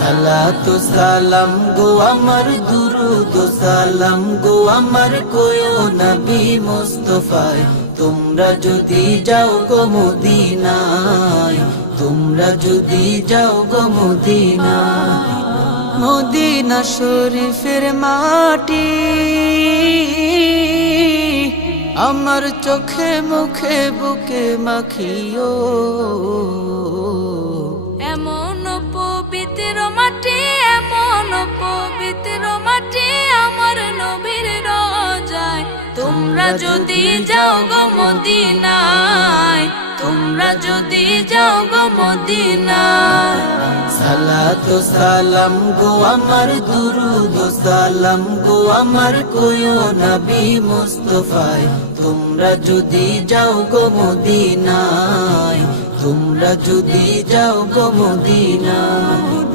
সালাতু সালাম গো আমার দুরুদ সালাম গো আমার কোয়ো নবী মুস্তাফায় তোমরা যদি যাও গো মদিনায় তোমরা যদি যাও গো মদিনায় মদিনা শরীফের মাটি আমার চোখে মুখে বুকে মাখিও এমন পবিত্র মাটি এমন পবিত্র মাটি আমার নবীর রোজায় তোমরা যদি যাও গো মদিনায় তোমরা যদি যাও গো মদিনায় সালাতু সালাম গো আমার দুরুদ সালাম গো আমার কোয়ো নবী মুস্তাফায় তোমরা যদি যাও গো মদিনায় তোমরা যদি যাও গো মদিনায়